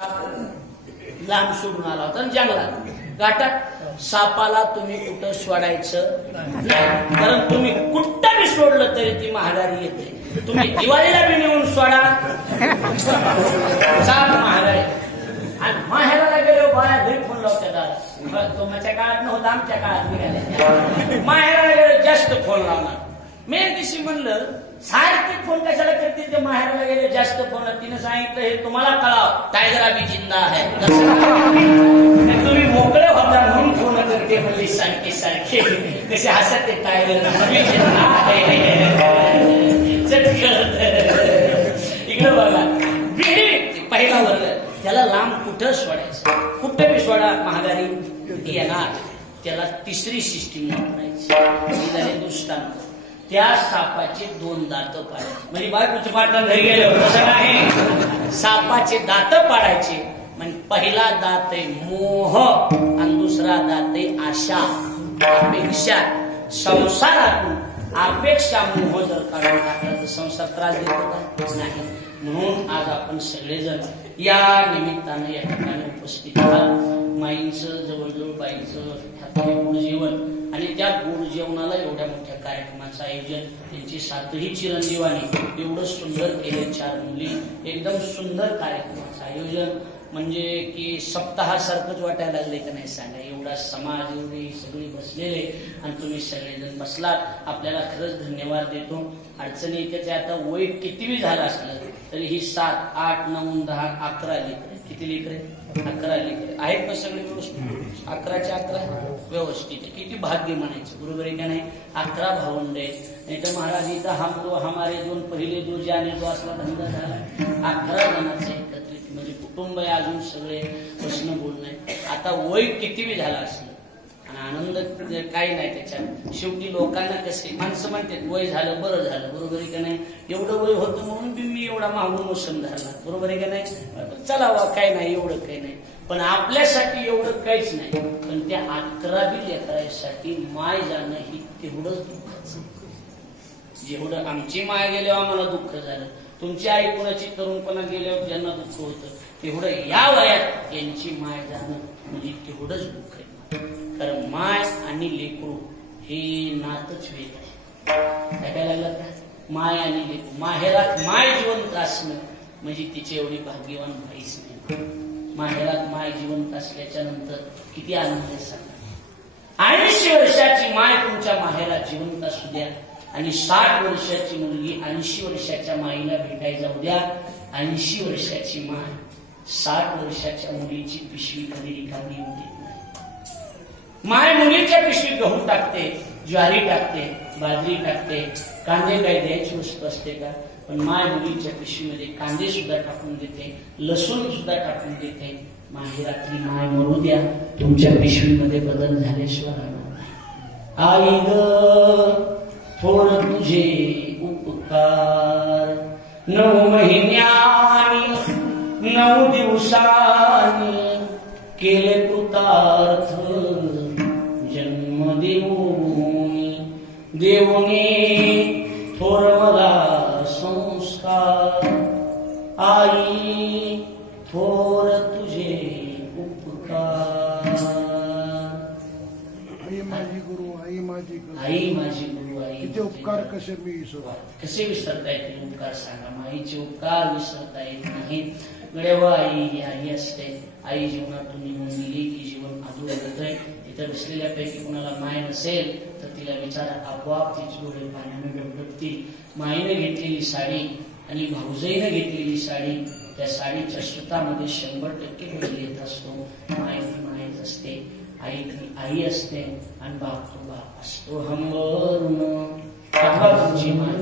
लांब सोडून आला होता जंगलात घाटात सापाला तुम्ही कुठं सोडायचं नाही, कारण तुम्ही कुठं बी सोडलं तरी ती महागारी येते. तुम्ही दिवाळीला बी नेऊन सोडा साप महागारी. आणि माहेराला गेलो बाया घरी फोन लावतात. तुमच्या काळात नव्हता, आमच्या काळात निघाले. माहेराला गेलो जास्त फोन लावणार. मी एक दिवशी म्हणलं सारखी फोन कशाला करते ते माहेराला गेले जास्त फोन. तिने सांगितलं हे तुम्हाला कळाव टायगर अभी जिंदा आहे. तुम्ही मोकळे होता म्हणून फोन करते म्हणली सारखे सारखे कसे हसत टायगर अभी जिंदा आहे. इकडे बघा पहिला वर्ग त्याला लांब कुठं सोडायचं, कुठं बी सोडा महागारी येणार. त्याला तिसरी सिस्टीम वापरायची दुष्टांत. त्या सापाचे 2 दात पाडायचे. म्हणजे बायकोचे पाटण घरी गेले तसं नाही, सापाचे दात पाडायचे. म्हणजे पहिला दात आहे मोह आणि दुसरा दात आहे आशा अपेक्षा. संसारातून अपेक्षा मोह जर काढून टाकला तर संसार त्रास देतो नाही. म्हणून आज आपण सगळेजण या निमित्तानं या ठिकाणी उपस्थित आहात. माईंचं जवळजवळ बाईंचं गोड जेवण आणि त्या गोड जेवणाला एवढ्या मोठ्या कार्यक्रमाचं आयोजन. त्यांची 7ही चिरंजीवानी एवढं सुंदर केले. 4 मुली एकदम सुंदर कार्यक्रमाचं आयोजन. म्हणजे की सप्ताहासारखंच वाटायला लागले का नाही सांगा. एवढा समाज एवढे सगळी बसलेले आणि तुम्ही सगळेजण बसलात. आपल्याला खरंच धन्यवाद देतो. अडचणी त्याचे आता वय कितीही झालं असलं तरी ही 7, 8, 9, 10, 11 लेकरे. किती लेकरे? 11 लेकरे आहेत का सगळे व्यवस्थित? 11च्या 11 व्यवस्थित. किती भाग्य म्हणायचं, बरोबर आहे का नाही. 11 भावंडे. नाही तर महाराज इथं हम दो हमारे 2 पहिले 2 जाने 2 असला धंदा झाला. 11 जणांचे एकत्रित म्हणजे कुटुंब आहे. अजून सगळे प्रश्न बोलणे. आता वय कितीही झालं असलं आणि आनंद काही नाही त्याच्यात. शेवटी लोकांना कसे माणसं म्हणतात वय झालं बरं झालं, बरोबर आहे का नाही. एवढं वय होतं म्हणून बी मी एवढा मागून मोसम धरला, बरोबर आहे का नाही. चलावा काही नाही, एवढं काही नाही. पण आपल्यासाठी एवढं काहीच नाही. पण त्या 11 लेकरांसाठी माय जाणं ही तेवढंच दुःखाचं. जेवढं आमची माय गेल्यावर आम्हाला दुःख झालं, तुमची आई कोणाची तरुणपणा गेल्यावर ज्यांना दुःख होतं, तेवढं या वयात यांची माय जाणं म्हणजे तेवढंच दुःख आहे. कारण माय आणि लेकरू हे नातच वेग आहे. काय लागलं का? माय आणि लेकरू. माहेरात माय जिवंत असणं म्हणजे तिचे एवढी भाग्यवान व्हायच नाही. माहेरात माय जिवंत असल्याच्या नंतर किती आनंद आहे सांगा. 80 वर्षाची माय तुमच्या माहेरात जिवंत असू द्या आणि 60 वर्षाची मुलगी 80 वर्षाच्या माईला भेटायला जाऊ द्या. 80 वर्षाची माय 60 वर्षाच्या मुलीची पिशवी कधी रिकामी येऊ देत नाही. माय मुलीच्या पिशवी गहू टाकते, ज्वारी टाकते, बाजरी टाकते. कांदे काय द्यायची वस्तू असते का? पण माय मुलीच्या पिशवीमध्ये कांदे सुद्धा टाकून देते, लसूण सुद्धा टाकून देते. माहेरातली माय मरू द्या, तुमच्या पिशवीमध्ये बदल झाल्याशिवाय राहणार नाही. आई ग थोर तुझे उपकार 9 महिन्यानी 9 दिवसांनी केले कृतार्थ जन्म देऊनी थोर मला संस्कार. आई थोर तुझे उपकार. आई माझी गुरु, आई माझी गुरु, आई माझी गुरु, आई तिचे उपकार कसे मी विसरू. कसे विसरता येतील उपकार सांगा. माईचे उपकार विसरता येत नाही. गड्यावा आई ही आई असते. आई जीवनातून निघून गेली की जीवन अधूर होतंय. इतर बसलेल्यापैकी कुणाला माय नसेल तर तिला विचारा, आपोआप तिची डोळे पाण्याने डबडबतील. माईने घेतलेली साडी आणि भाऊजाईने घेतलेली साडी, त्या साडीच्या सुतामध्ये 100% बदल येत असतो. माय मायच असते, आई आई असते आणि बाप तो बाप असतो. हम तुमची माय